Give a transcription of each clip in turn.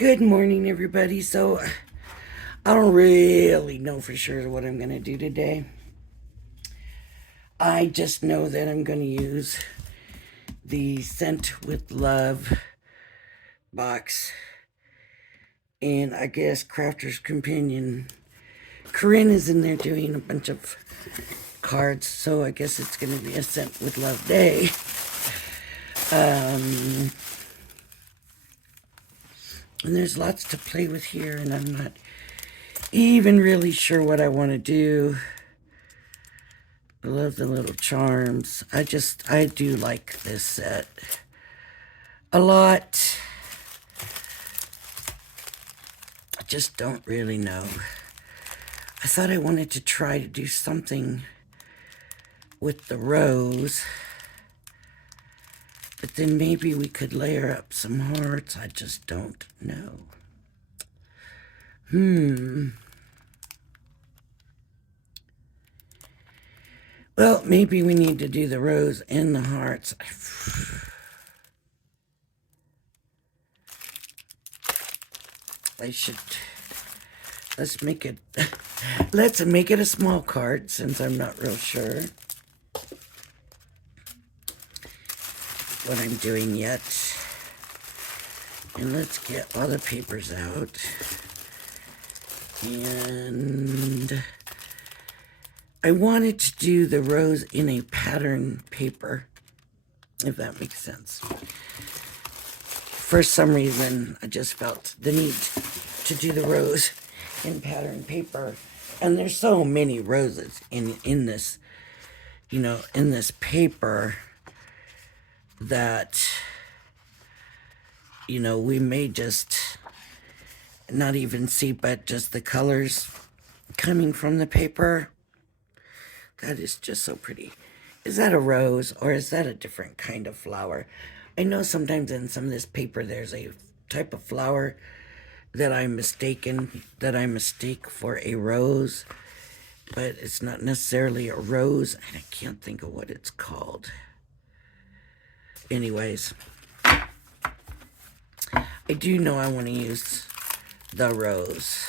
Good morning, everybody. So, I don't really know for sure what I'm going to do today. I just know that I'm going to use the Scent with Love box. And I guess Crafter's Companion. Corinne is in there doing a bunch of cards. So, I guess it's going to be a Scent with Love day. And there's lots to play with here, and I'm not even really sure what I want to do. I love the little charms. I do like this set a lot. I just don't really know. I thought I wanted to try to do something with the rose, but then maybe we could layer up some hearts. I just don't know. Well, maybe we need to do the rose and the hearts. I should, let's make it a small card since I'm not real sure what I'm doing yet. And let's get all the papers out. And I wanted to do the rose in a pattern paper, if that makes sense. For some reason, I just felt the need to do the rose in pattern paper. And there's so many roses in this, in this paper that, we may just not even see, but just the colors coming from the paper. That is just so pretty. Is that a rose or is that a different kind of flower? I know sometimes in some of this paper there's a type of flower that I mistake for a rose, but it's not necessarily a rose, and I can't think of what it's called. Anyways, I do know I want to use the rose.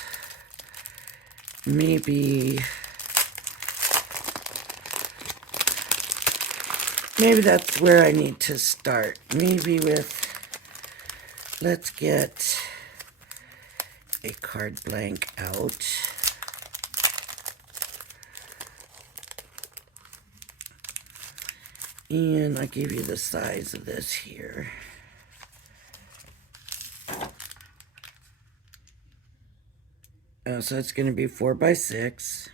Maybe that's where I need to start. Maybe with, let's get a card blank out. And I'll give you the size of this here. Oh, so it's going to be 4 by 6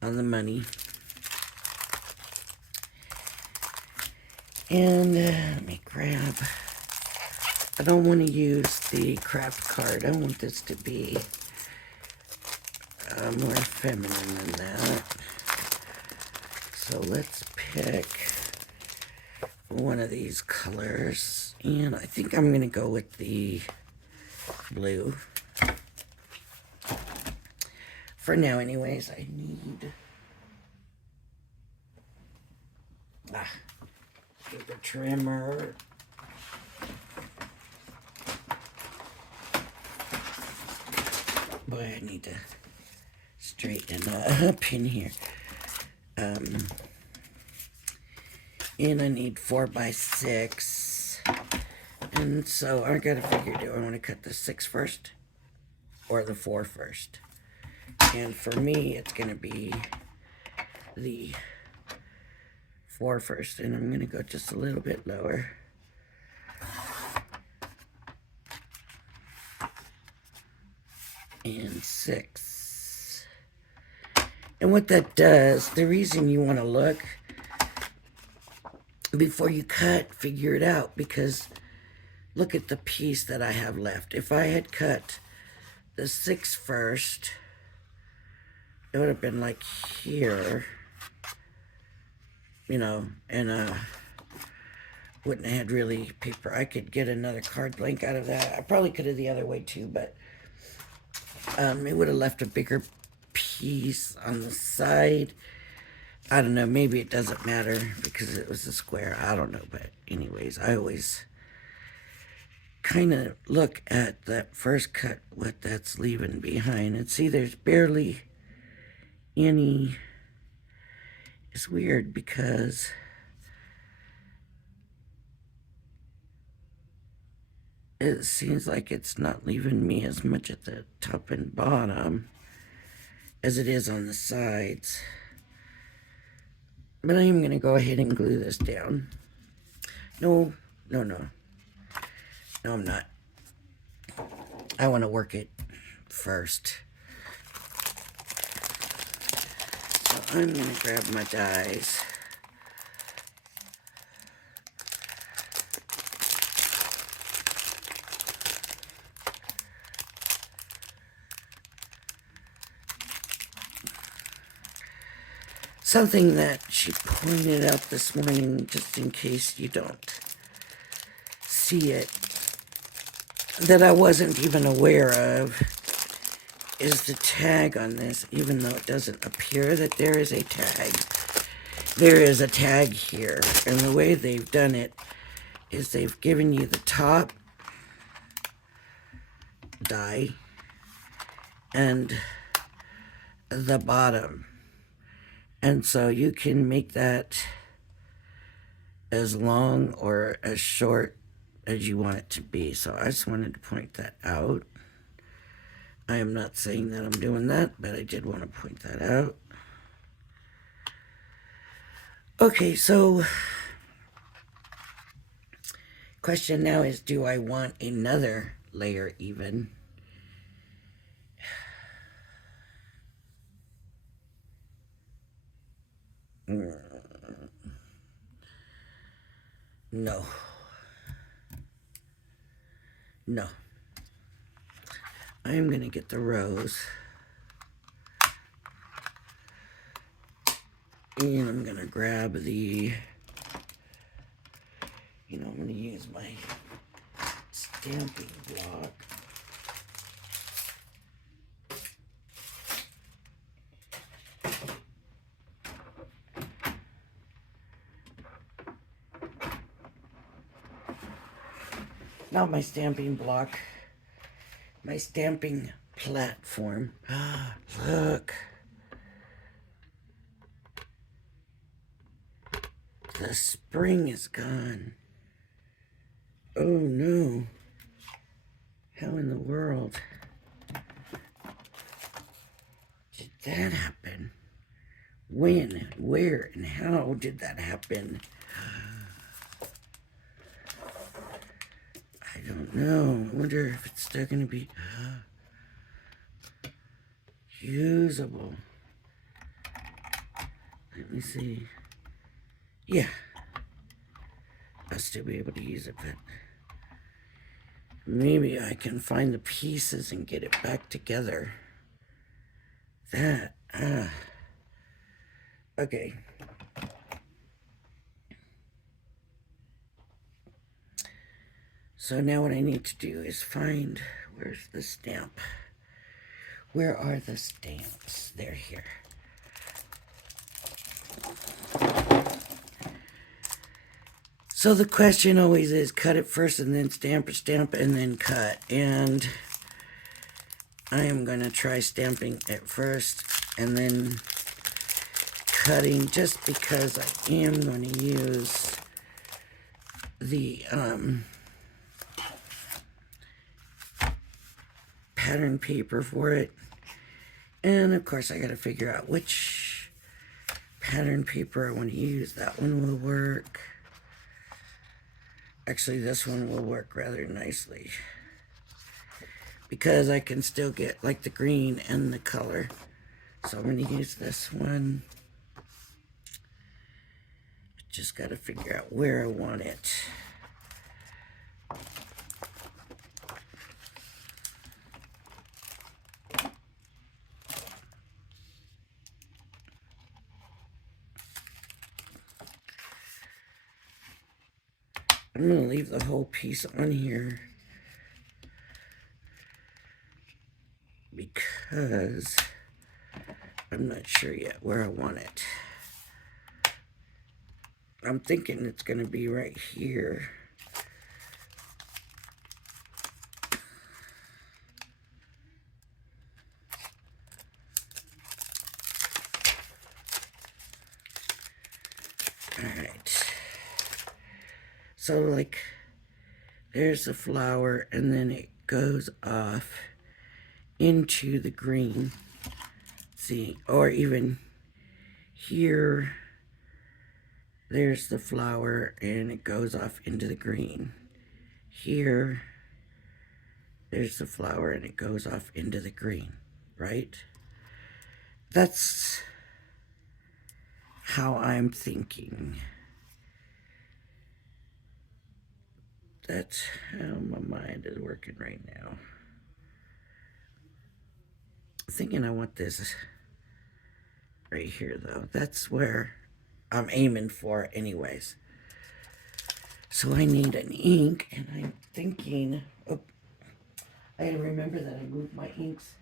on the money. And let me grab, I don't want to use the craft card. I want this to be more feminine than that. So let's pick one of these colors. And I think I'm going to go with the blue. For now, anyways, I need paper trimmer. Boy, I need to straighten up in here. And I need 4 by 6. And so I gotta figure, do I want to cut the 6 first or the 4 first? And for me, it's gonna be the 4 first, and I'm gonna go just a little bit lower. And 6. And what that does, the reason you want to look before you cut, figure it out, because look at the piece that I have left. If I had cut the 6 first, it would have been like here, and wouldn't have had really paper. I could get another card blank out of that. I probably could have the other way too, but it would have left a bigger piece on the side. I don't know, maybe it doesn't matter because it was a square. I don't know, but anyways, I always kind of look at that first cut, what that's leaving behind, and see there's barely any. It's weird because it seems like it's not leaving me as much at the top and bottom as it is on the sides. But I am going to go ahead and glue this down. No, no, no. No, I'm not. I want to work it first. So I'm going to grab my dies. Something that she pointed out this morning, just in case you don't see it, that I wasn't even aware of, is the tag on this. Even though it doesn't appear that there is a tag, there is a tag here. And the way they've done it is they've given you the top die and the bottom. And so you can make that as long or as short as you want it to be. So I just wanted to point that out. I am not saying that I'm doing that, but I did want to point that out. Okay, so question now is, do I want another layer even? No. No. I am going to get the rose. And I'm going to grab the, I'm going to use my stamping block. Not my stamping block, my stamping platform. Look. The spring is gone. Oh no. How in the world did that happen? When, where, and how did that happen? I don't know. I wonder if it's still going to be usable. Let me see. Yeah. I'll still be able to use it, but maybe I can find the pieces and get it back together. Okay. So now what I need to do is find, where's the stamp? Where are the stamps? They're here. So the question always is, cut it first and then stamp, or stamp and then cut. And I am going to try stamping it first and then cutting, just because I am going to use the pattern paper for it. And of course I got to figure out which pattern paper I want to use. That one will work. Actually, this one will work rather nicely, because I can still get like the green and the color. So I'm going to use this one. Just got to figure out where I want it. I'm going to leave the whole piece on here because I'm not sure yet where I want it. I'm thinking it's going to be right here. So like there's the flower and then it goes off into the green. See, or even here, there's the flower and it goes off into the green. Here, there's the flower and it goes off into the green, right? That's how I'm thinking. That's how my mind is working right now. Thinking I want this right here, though. That's where I'm aiming for anyways. So I need an ink, and I'm thinking, oh, I remember that I moved my inks,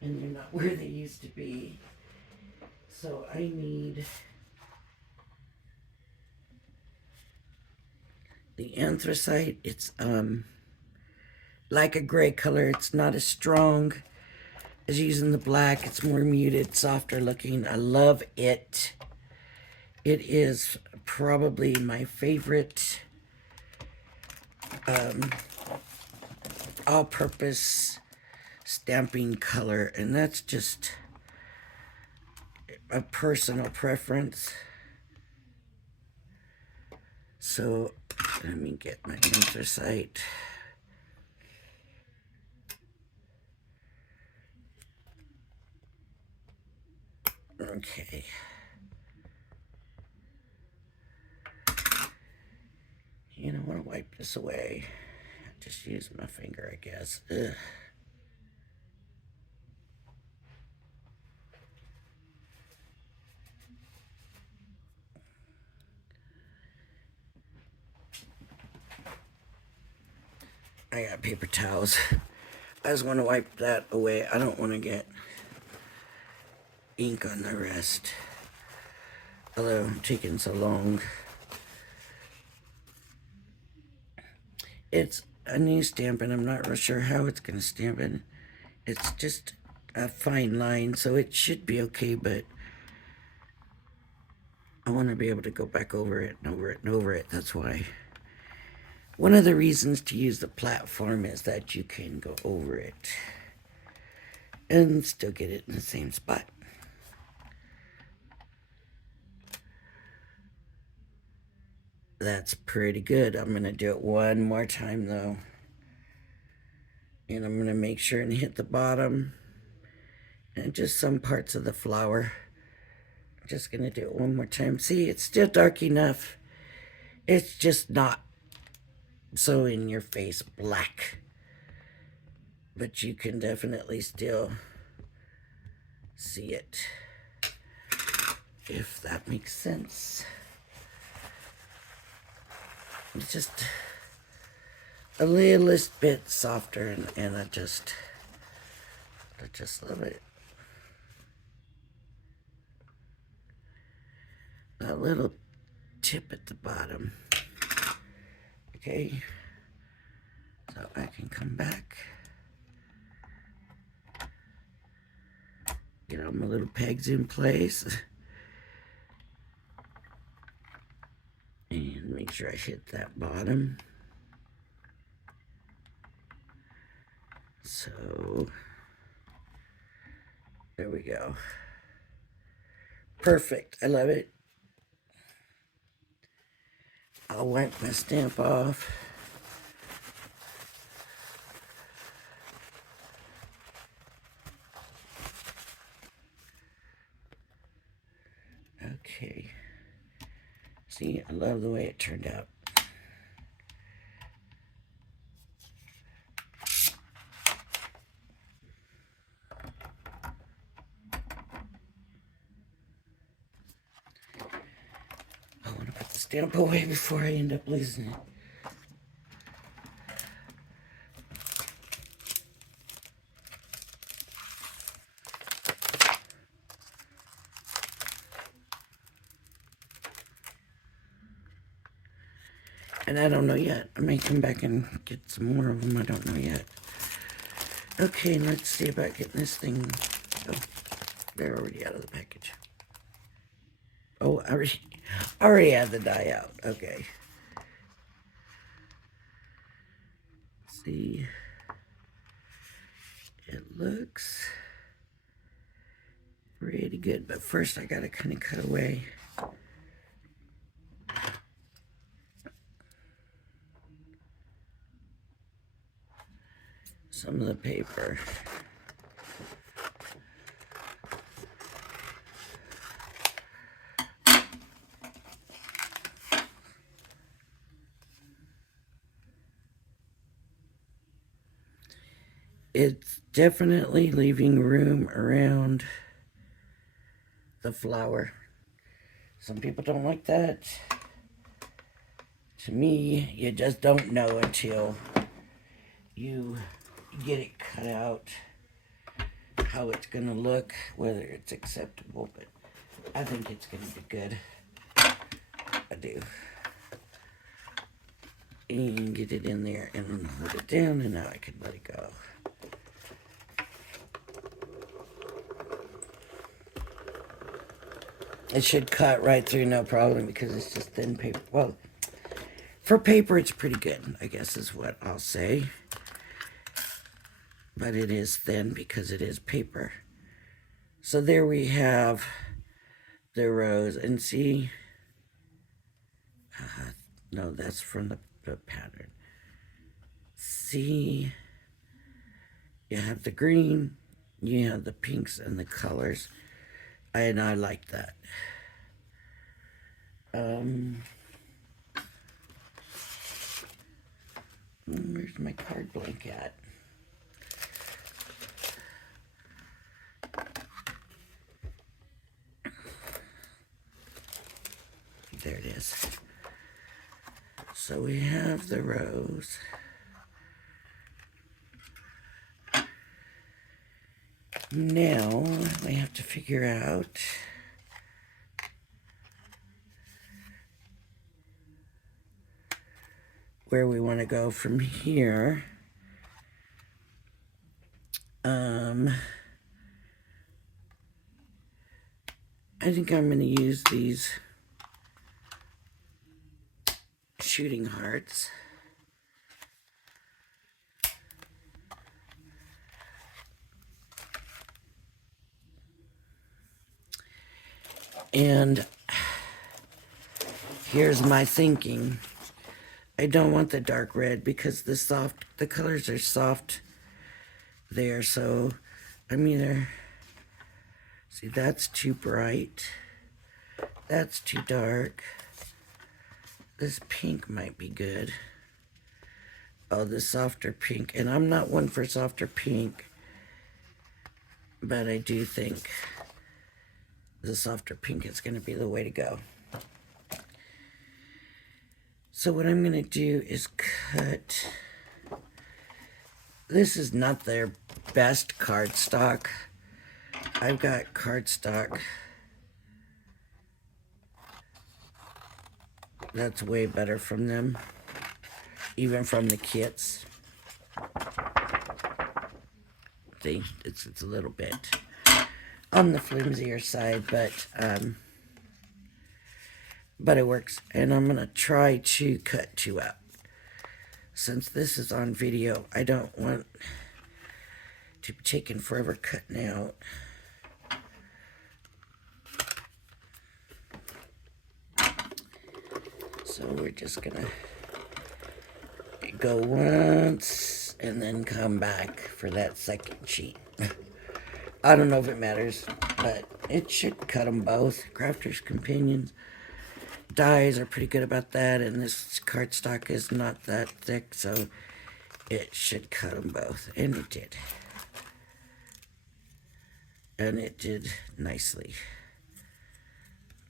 and they're not where they used to be. So I need the anthracite. It's like a gray color. It's not as strong as using the black. It's more muted, softer looking. I love it. It is probably my favorite all-purpose stamping color, and that's just a personal preference. So let me get my anthracite. Okay. You know, I want to wipe this away. Just use my finger, I guess. Ugh. I got paper towels. I just want to wipe that away. I don't want to get ink on the rest. Although I'm taking so long. It's a new stamp and I'm not real sure how it's going to stamp it. It's just a fine line, so it should be okay, but I want to be able to go back over it and over it and over it. That's why. One of the reasons to use the platform is that you can go over it and still get it in the same spot. That's pretty good. I'm going to do it one more time though. And I'm going to make sure and hit the bottom and just some parts of the flower. I'm just going to do it one more time. See, it's still dark enough. It's just not so in your face black. But you can definitely still see it, if that makes sense. It's just a little bit softer, and I just love it. That little tip at the bottom. Okay, so I can come back, get all my little pegs in place, and make sure I hit that bottom. So there we go. Perfect. I love it. I'll wipe my stamp off. Okay. See, I love the way it turned out. I want to put the stamp away before I end up losing it. And I don't know yet. I may come back and get some more of them. I don't know yet. Okay, let's see about getting this thing. Oh, they're already out of the package. Oh, I already had the die out. Okay. See, it looks pretty good, but first I gotta kind of cut away some of the paper. It's definitely leaving room around the flower. Some people don't like that. To me, you just don't know until you get it cut out how it's gonna look, whether it's acceptable, but I think it's gonna be good. I do. And get it in there and hold it down, and now I can let it go. It should cut right through, no problem, because it's just thin paper. Well, for paper, it's pretty good, I guess is what I'll say. But it is thin because it is paper. So there we have the rose. And see, no, that's from the pattern. See, you have the green, you have the pinks and the colors. And I like that. Where's my card blank at? There it is. So we have the rose. Now we have to figure out where we want to go from here. I think I'm going to use these shooting hearts. And here's my thinking. I don't want the dark red because the colors are soft there, so I'm either, see, that's too bright, that's too dark, this pink might be good. Oh, the softer pink, and I'm not one for softer pink, but I do think the softer pink is going to be the way to go. So what I'm going to do is cut. This is not their best cardstock. I've got cardstock that's way better from them, even from the kits. See, it's a little bit on the flimsier side, but it works. And I'm gonna try to cut 2 out. Since this is on video, I don't want to be taking forever cutting out. So we're just gonna go once and then come back for that second sheet. I don't know if it matters, but it should cut them both. Crafter's Companions dies are pretty good about that, and this cardstock is not that thick, so it should cut them both. And it did. And it did nicely.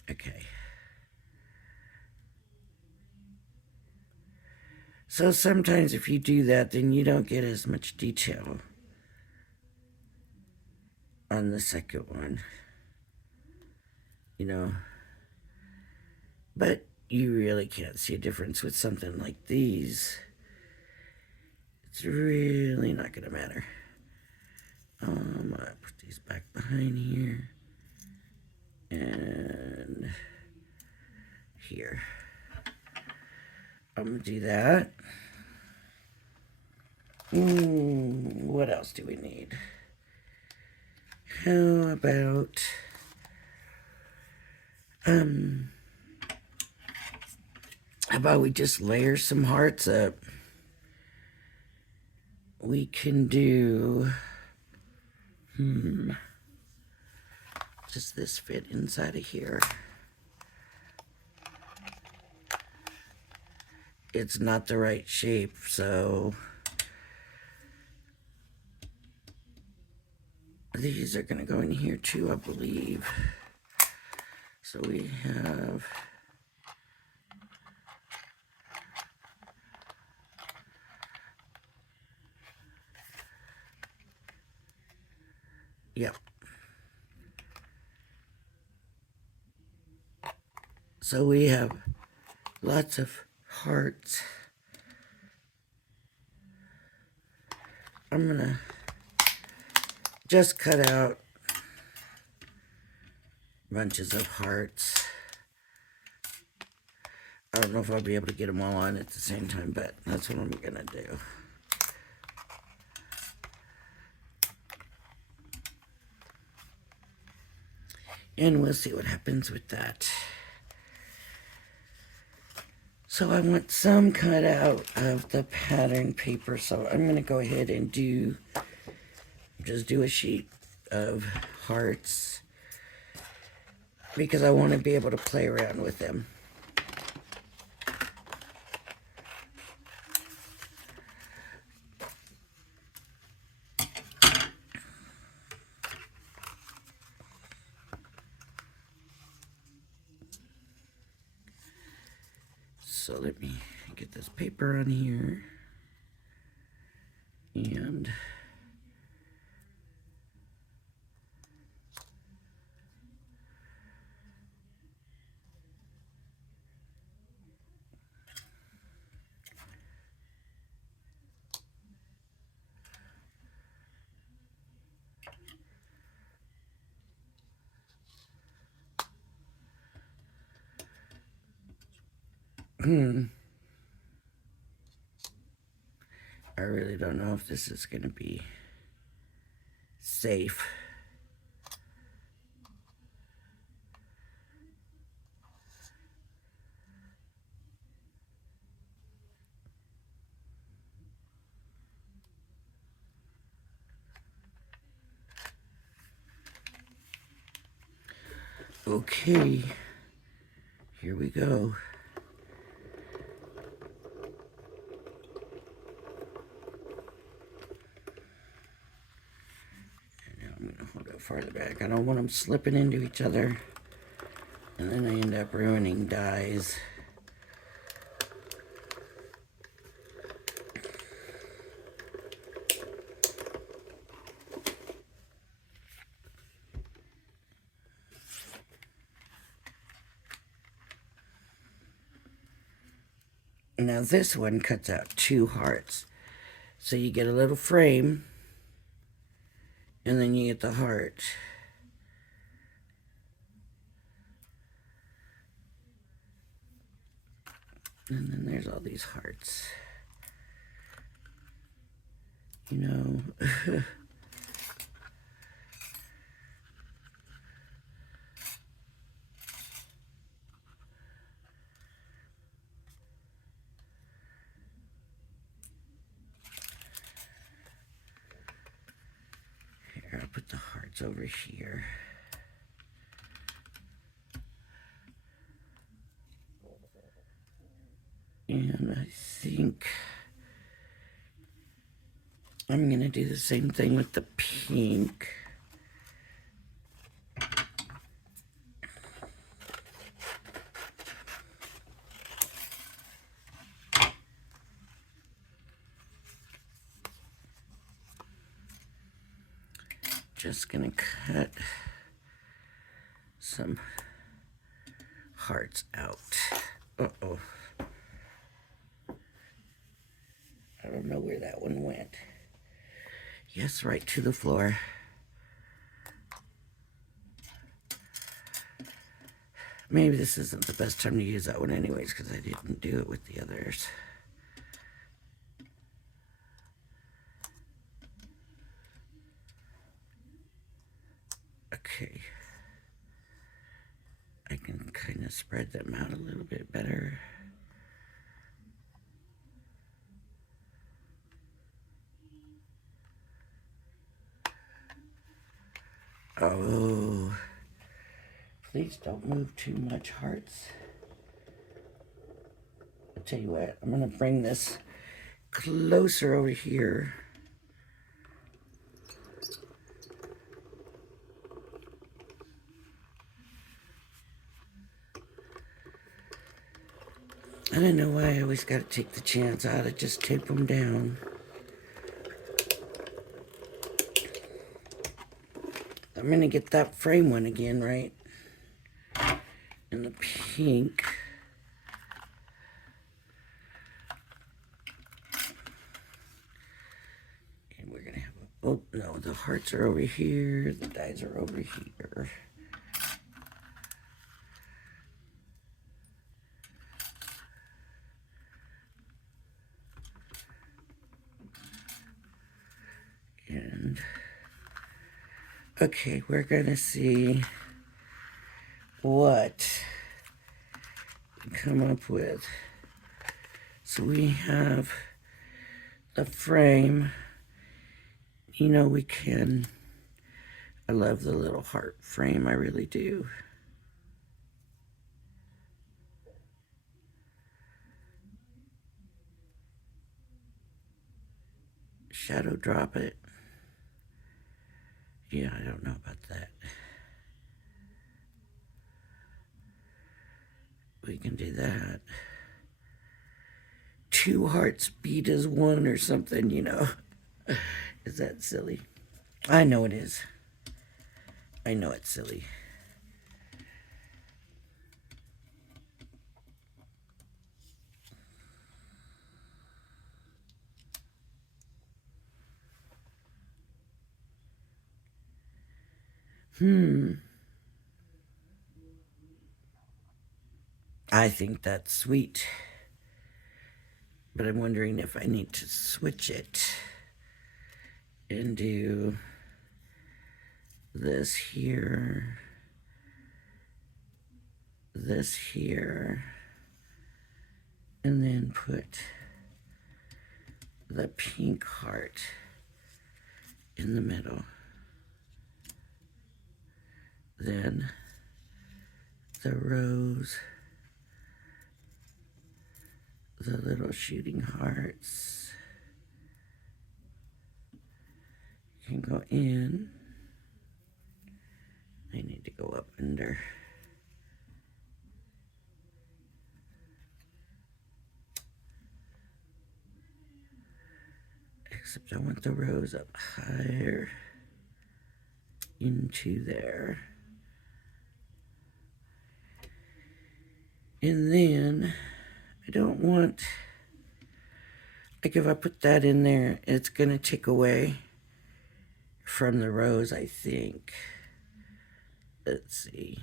Okay. So sometimes if you do that, then you don't get as much detail on the second one, you know. But you really can't see a difference with something like these. It's really not going to matter. I'm going to put these back behind here and here. I'm going to do that. What else do we need? How about we just layer some hearts up? We can do, does this fit inside of here? It's not the right shape, so these are gonna go in here too, I believe. So we have, yep. So we have lots of hearts. I'm gonna just cut out bunches of hearts. I don't know if I'll be able to get them all on at the same time, but that's what I'm gonna do. And we'll see what happens with that. So I want some cut out of the pattern paper, so I'm gonna go ahead and just do a sheet of hearts because I want to be able to play around with them. So let me get this paper on here and I really don't know if this is going to be safe. Okay, here we go. I'm going to hold it farther back. I don't want them slipping into each other, and then I end up ruining dies. Now this one cuts out 2 hearts. So you get a little frame, and then you get the heart. And then there's all these hearts. You know, I'll put the hearts over here. And I think I'm going to do the same thing with the pink. Just going to cut some hearts out. Uh-oh. I don't know where that one went. Yes, right to the floor. Maybe this isn't the best time to use that one anyways, because I didn't do it with the others. Okay. I can kind of spread them out a little bit better. Oh, please don't move too much, hearts. I'll tell you what, I'm going to bring this closer over here. I don't know why I always got to take the chance. I ought to just tape them down. I'm going to get that frame one again, right? And the pink. And we're going to have a, oh, no, the hearts are over here. The dies are over here. And, okay, we're going to see what we come up with. So we have the frame. You know, we can, I love the little heart frame, I really do. Shadow drop it. Yeah, I don't know about that. We can do that. Two hearts beat as one or something, you know. Is that silly? I know it is. I know it's silly. I think that's sweet. But I'm wondering if I need to switch it and do this here, this here, and then put the pink heart in the middle. Then the rose, the little shooting hearts can go in. They need to go up under. Except I want the rose up higher into there. And then I don't want, like if I put that in there, it's gonna take away from the rose, I think. Let's see.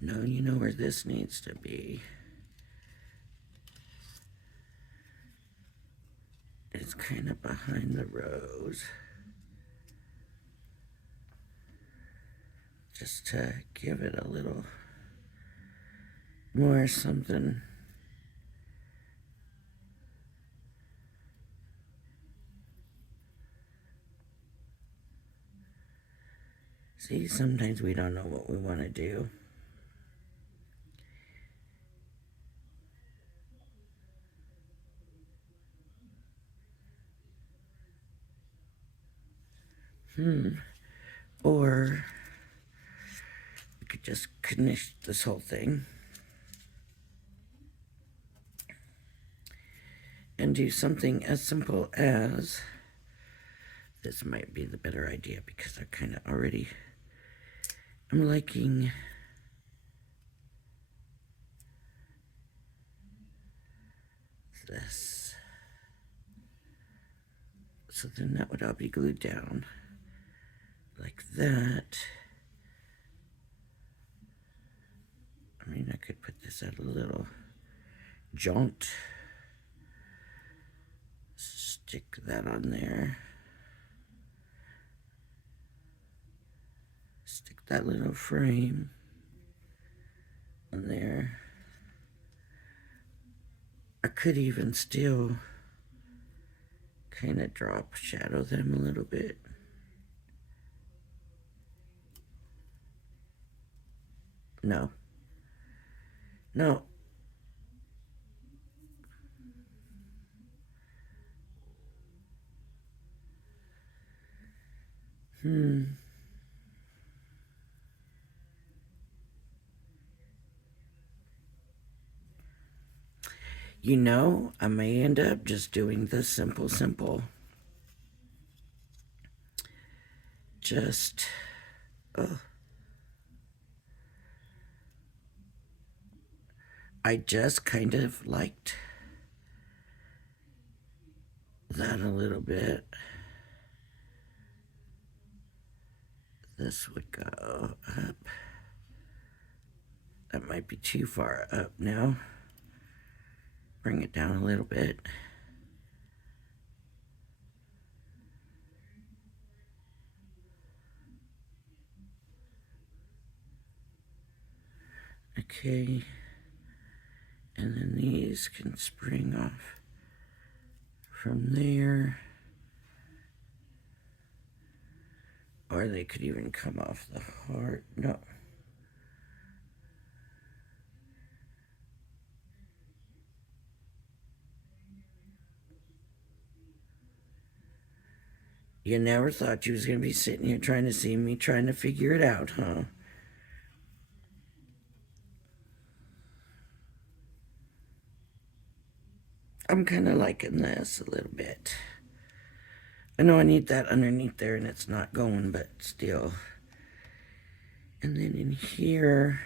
No, you know where this needs to be. It's kind of behind the rose. Just to give it a little more something. See, sometimes we don't know what we want to do. Or we could just finish this whole thing and do something as simple as, this might be the better idea because I kind of already, I'm liking this. So then that would all be glued down like that. I mean, I could put this at a little jaunt. Stick that on there. Stick that little frame on there. I could even still kind of drop shadow them a little bit. No. No. You know, I may end up just doing the simple. Just, I just kind of liked that a little bit. This would go up. That might be too far up now. Bring it down a little bit. Okay. And then these can spring off from there. Or they could even come off the heart. No. You never thought you was going to be sitting here trying to see me trying to figure it out, huh? I'm kind of liking this a little bit. I know I need that underneath there and it's not going, but still. And then in here,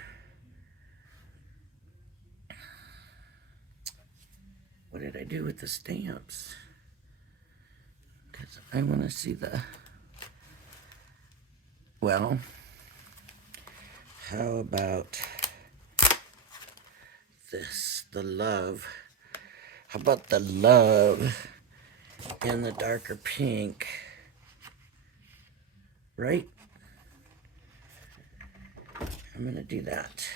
what did I do with the stamps? Because I want to see the, well, how about this, the love? How about the love in the darker pink? Right? I'm going to do that.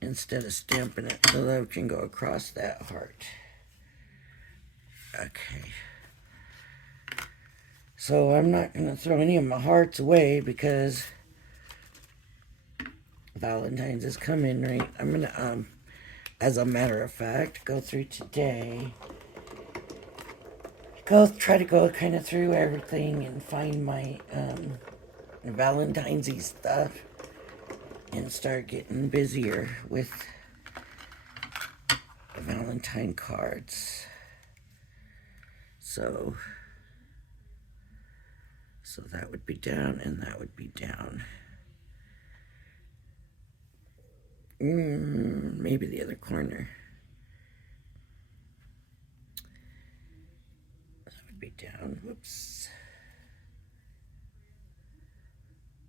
Instead of stamping it, the love can go across that heart. Okay. So I'm not going to throw any of my hearts away because Valentine's is coming, right? I'm going to, as a matter of fact, go through today. Try to go kind of through everything and find my Valentine's-y stuff and start getting busier with the Valentine cards. So that would be down and that would be down. Maybe the other corner. That would be down. Whoops.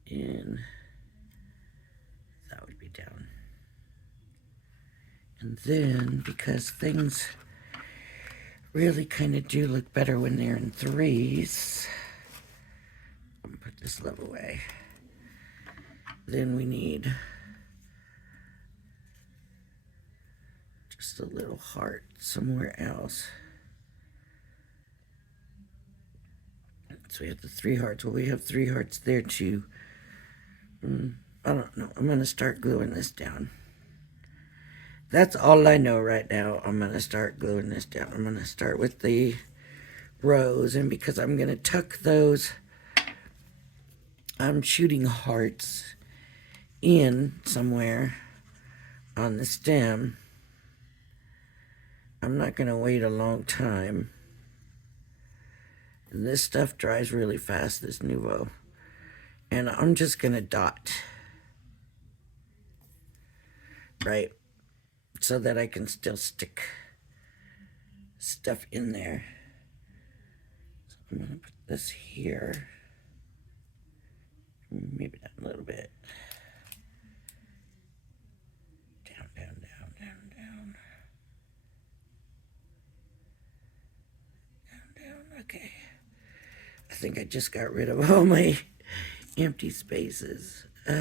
And that would be down. And then, because things really kind of do look better when they're in threes, I'm gonna put this love away. Then we need just a little heart somewhere else. So we have the 3 hearts. Well, we have 3 hearts there too. I don't know. I'm going to start gluing this down. That's all I know right now. I'm going to start gluing this down. I'm going to start with the rose. And because I'm going to tuck those, I'm shooting hearts in somewhere. on the stem. I'm not going to wait a long time. And this stuff dries really fast, this Nuvo. And I'm just going to dot. Right? So that I can still stick stuff in there. So I'm going to put this here. Maybe not a little bit. Down, down, down, down, down. Down, down. Okay. I think I just got rid of all my empty spaces. My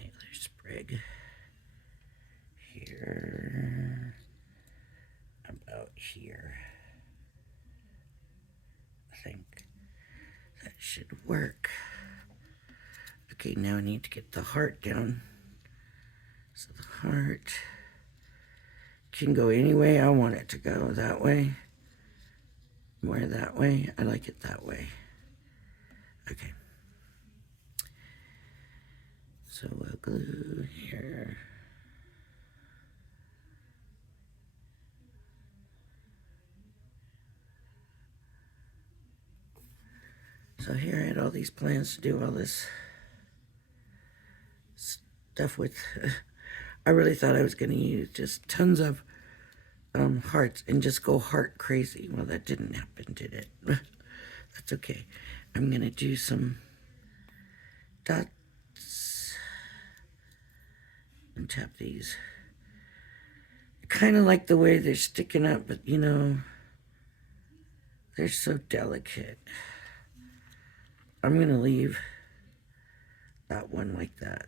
other sprig here, about here. I think that should work. Okay, now I need to get the heart down. So the heart can go any way I want it to go. That way, more that way. I like it that way. Okay. So we'll glue here. So here I had all these plans to do all this stuff with. I really thought I was going to use just tons of hearts and just go heart crazy. Well, that didn't happen, did it? That's okay. I'm going to do some dots and tap these. Kind of like the way they're sticking up, but you know, they're so delicate. I'm going to leave that one like that.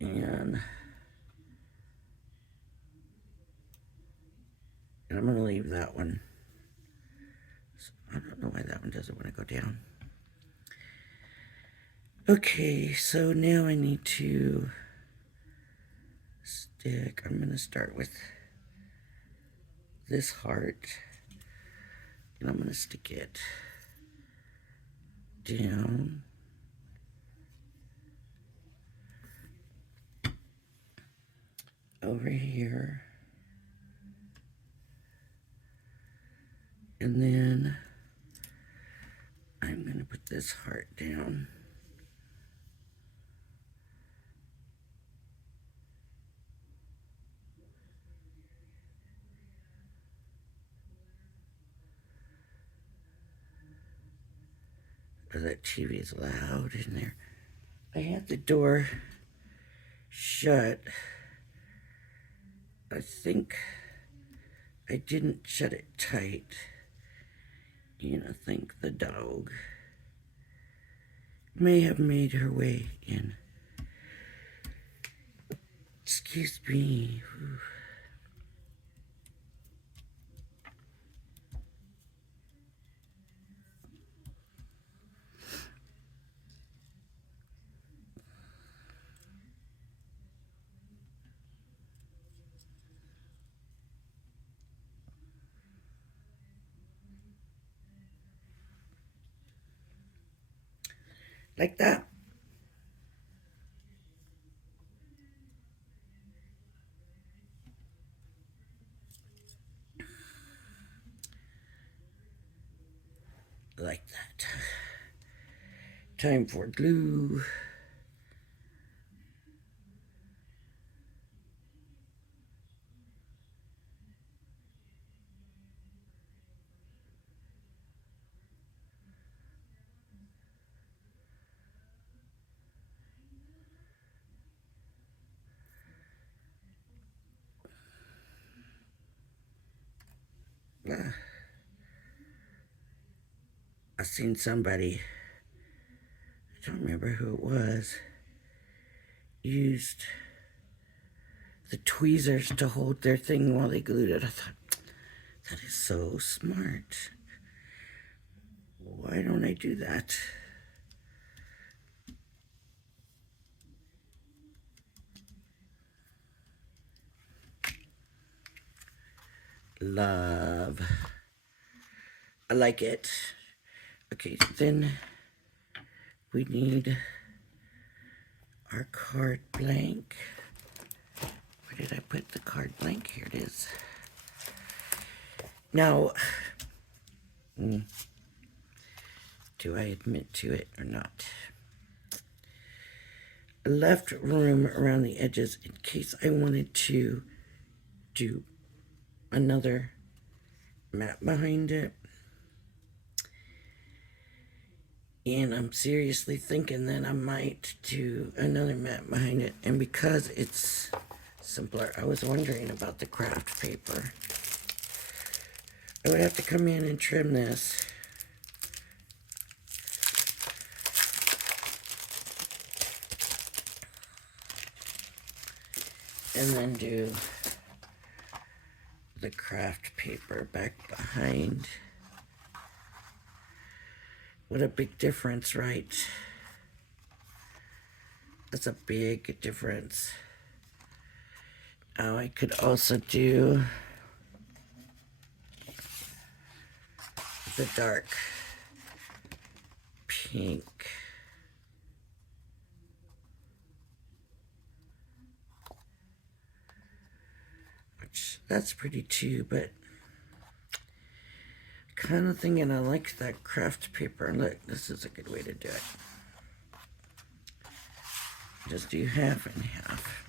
And I'm going to leave that one. So I don't know why that one doesn't want to go down. Okay, so now I need to stick. I'm going to start with this heart. And I'm going to stick it down. Over here. And then I'm going to put this heart down. Oh, that TV is loud in there. I had the door shut. I think I didn't shut it tight. And I think the dog may have made her way in. Excuse me. Like that. Like that. Time for glue. I seen somebody, I don't remember who it was, used the tweezers to hold their thing while they glued it. I thought, that is so smart. Why don't I do that? Love. I like it. Okay, then we need our card blank. Where did I put the card blank? Here it is. Now, do I admit to it or not? I left room around the edges in case I wanted to do another map behind it. And I'm seriously thinking that I might do another map behind it. And because it's simpler, I was wondering about the craft paper. I would have to come in and trim this. And then do the craft paper back behind. What a big difference, right? That's a big difference. Now I could also do the dark pink. Which, that's pretty too, but kind of thinking I like that craft paper. Look, this is a good way to do it. Just do half and half.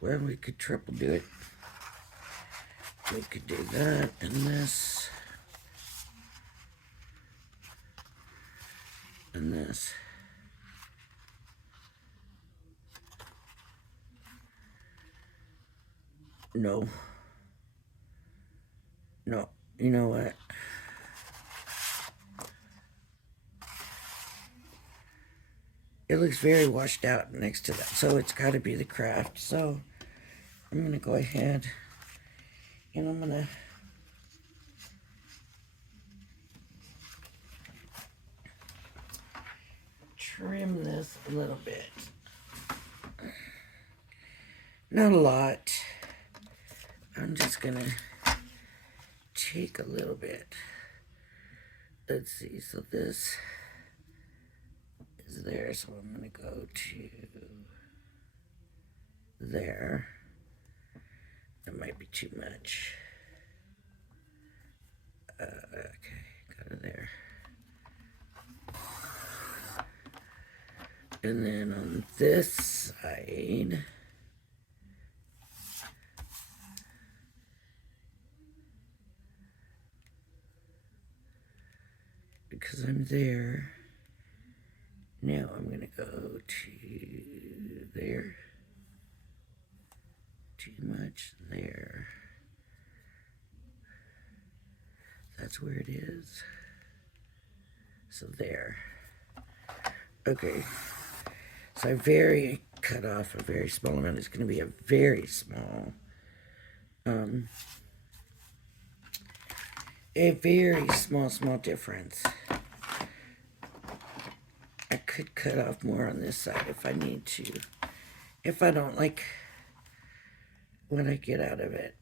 Well, we could triple do it. We could do that and this. And this. No. No. You know what? It looks very washed out next to that. So it's got to be the craft. So I'm going to go ahead and I'm going to trim this a little bit. Not a lot. I'm just going to take a little bit. Let's see. So this is there. So I'm going to go to there. That might be too much. Okay, go to there. And then on this side, because I'm there, now I'm going to go to there. Too much there. That's where it is. So there. Okay. So I cut off a very small amount. It's going to be a very small, a very small difference. I could cut off more on this side if I need to. If I don't like what I get out of it.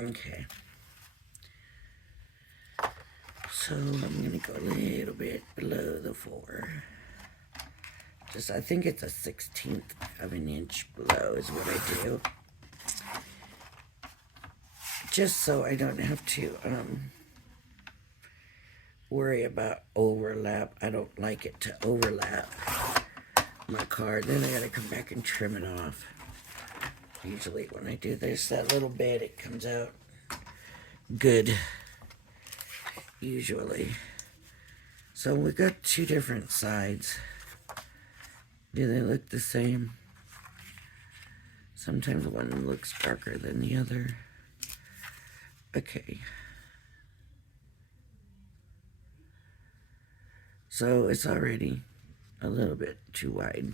Okay. So I'm going to go a little bit below the 4. Just, I think it's a 1/16 of an inch below is what I do. Just so I don't have to worry about overlap. I don't like it to overlap my card. Then I gotta come back and trim it off. Usually when I do this, that little bit, it comes out good. Usually. So we got 2 different sides. Do they look the same? Sometimes one looks darker than the other. Okay. So it's already a little bit too wide.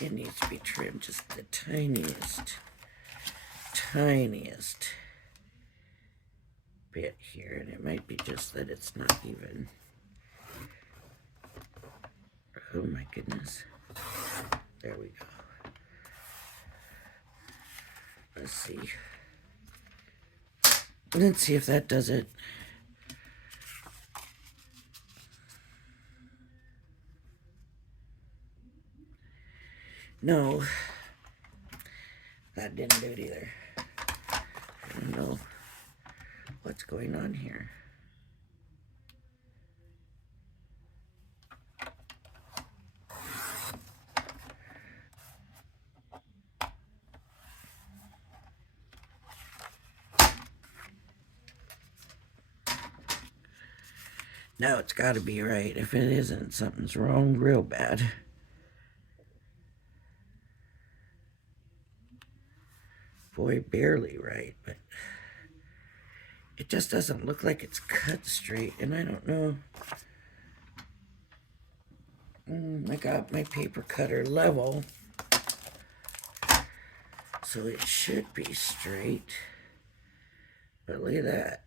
It needs to be trimmed just the tiniest bit here, and it might be just that it's not even. Oh my goodness. There we go. Let's see. Let's see if that does it. No, that didn't do it either. I don't know what's going on here. No, it's got to be right. If it isn't, something's wrong real bad. Boy, barely right, but it just doesn't look like it's cut straight, and I don't know. I got my paper cutter level, so it should be straight. But look at that.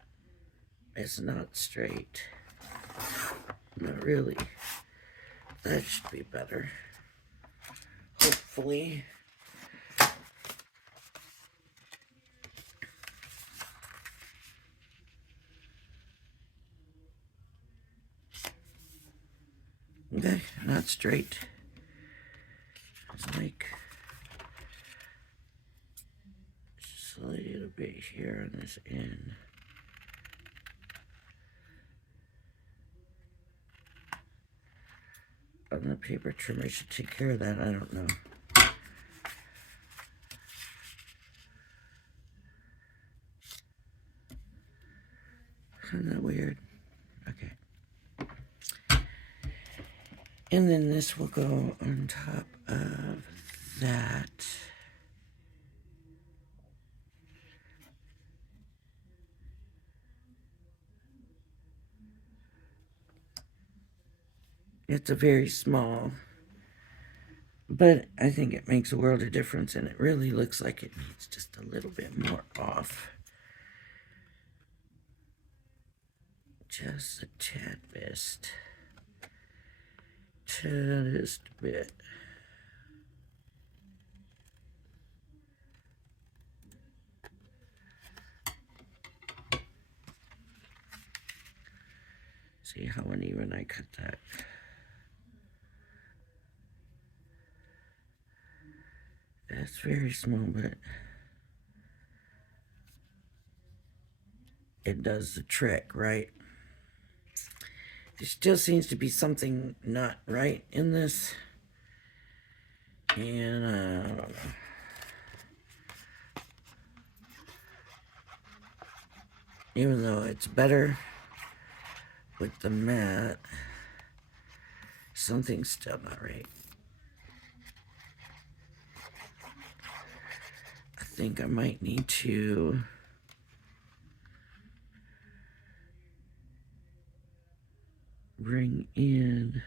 It's not straight. Not really. That should be better. Hopefully. Okay, not straight. It's like just a little bit here on this end. On the paper trimmer, I should take care of that. I don't know. Isn't that weird? Okay. And then this will go on top of that. It's a very small, but I think it makes a world of difference, and it really looks like it needs just a little bit more off. Just a tad bit. Just a bit. See how uneven I cut that. That's very small, but it does the trick, right? There still seems to be something not right in this. And I don't know. Even though it's better with the matte, something's still not right. I think I might need to bring in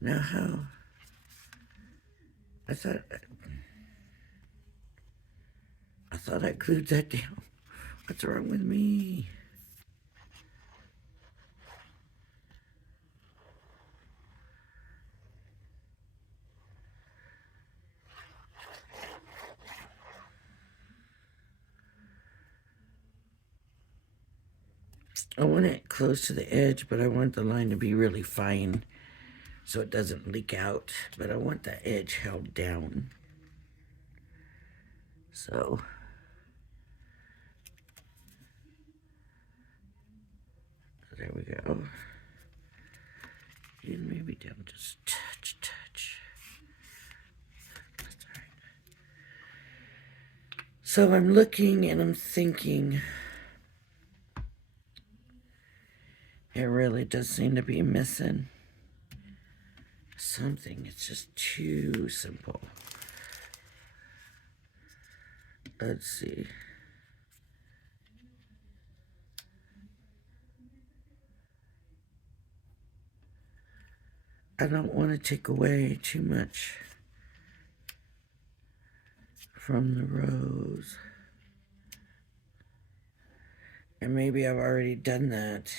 now how I thought I glued that down. What's wrong with me? I want it close to the edge, but I want the line to be really fine so it doesn't leak out. But I want the edge held down. So there we go. And maybe down just touch. That's all right. So I'm looking and I'm thinking, it really does seem to be missing something. It's just too simple. Let's see. I don't want to take away too much from the rose. And maybe I've already done that.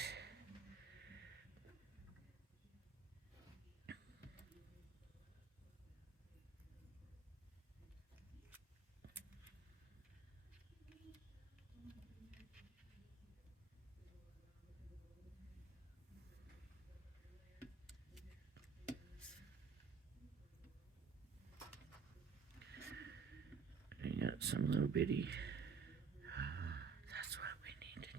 I got some little bitty. That's what we need to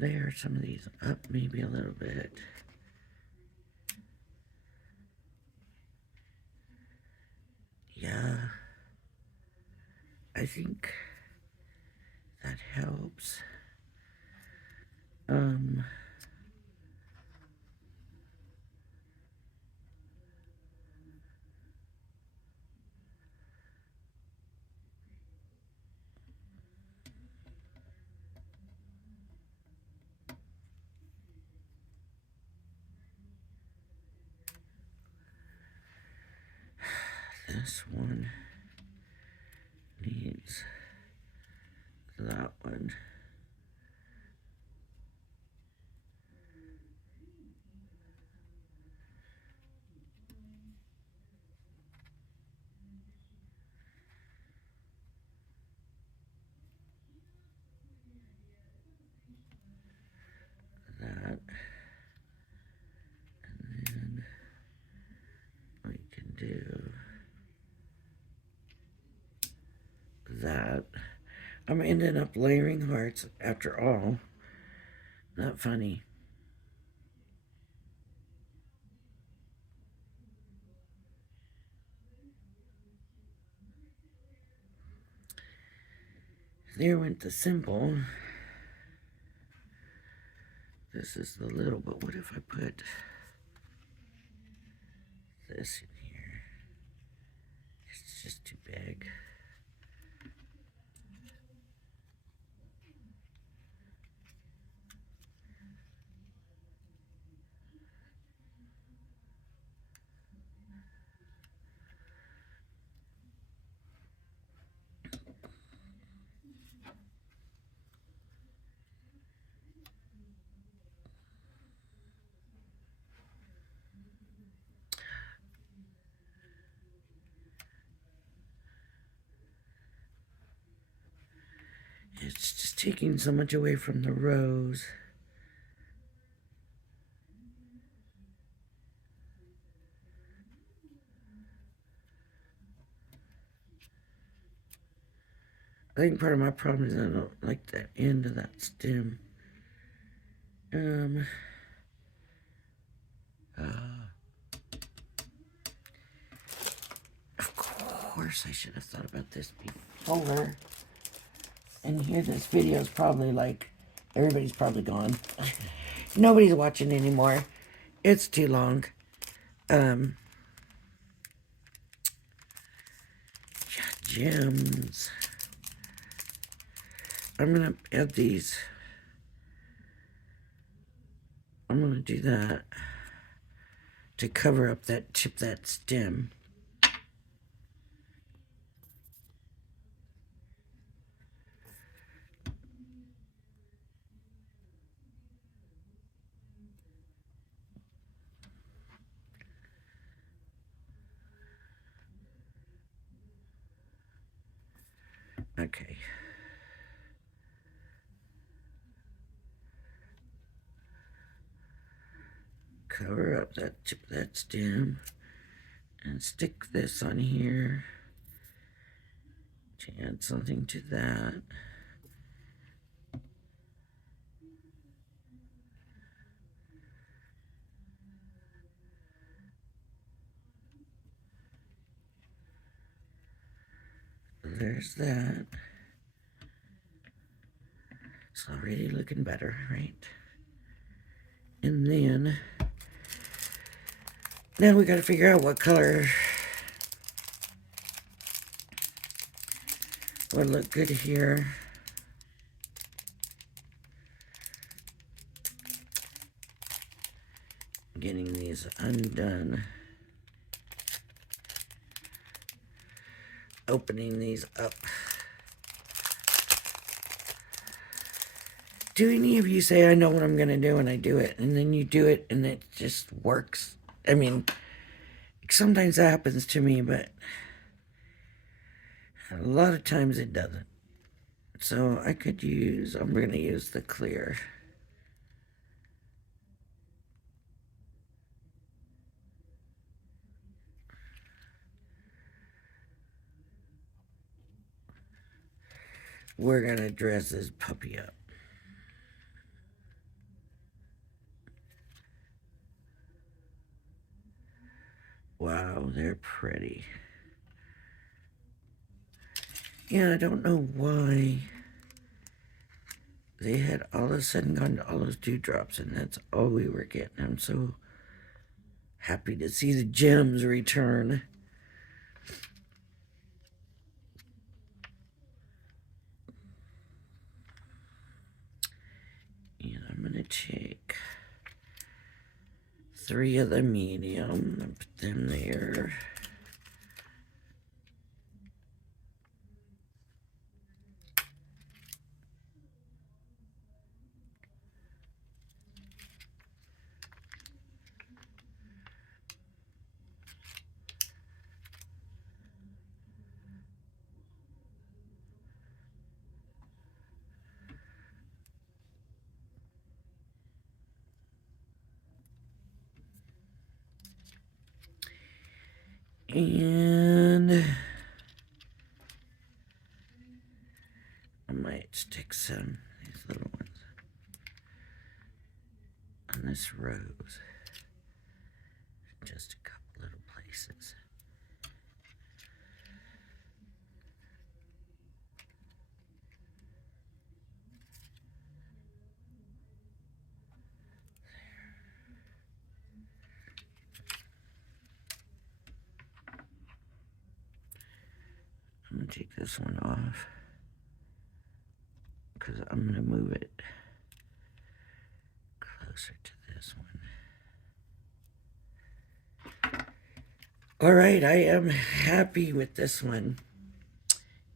do. Layer some of these up maybe a little bit. Yeah, I think that helps. This one needs that one. That. And then we can do that. I'm ending up layering hearts after all. Not funny. There went the simple. This is the little, but what if I put this in here? It's just too big. It's just taking so much away from the rose. I think part of my problem is I don't like the end of that stem. Of course I should have thought about this before. And here this video is probably like, everybody's probably gone. Nobody's watching anymore. It's too long. Yeah, gems. I'm gonna add these. I'm gonna do that to cover up that tip, that stem. Okay. Cover up that tip, that stem, and stick this on here to add something to that. there's that. It's already looking better, right? And then, now we got to figure out what color would look good here. Getting these undone. Opening these up. Do any of you say, I know what I'm going to do, and I do it, and then you do it, and it just works? I mean, sometimes that happens to me, but a lot of times it doesn't. So I could use, I'm going to use the clear. We're going to dress this puppy up. Wow, they're pretty. Yeah, I don't know why they had all of a sudden gone to all those dewdrops, and that's all we were getting. I'm so happy to see the gems return. And I'm going to take 3 of the medium and put them there. And I might stick some, these little ones, on this rose. Just a couple little places. I'm going to take this one off because I'm going to move it closer to this one. All right, I am happy with this one.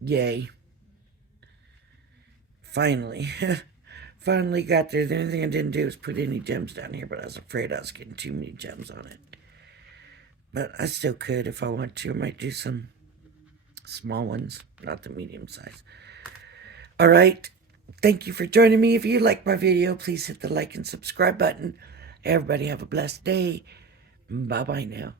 Yay. Finally. Finally got there. The only thing I didn't do was put any gems down here, but I was afraid I was getting too many gems on it. But I still could if I want to. I might do some small ones, not the medium size. All right. Thank you for joining me. If you like my video, please hit the like and subscribe button. Everybody have a blessed day. Bye-bye now.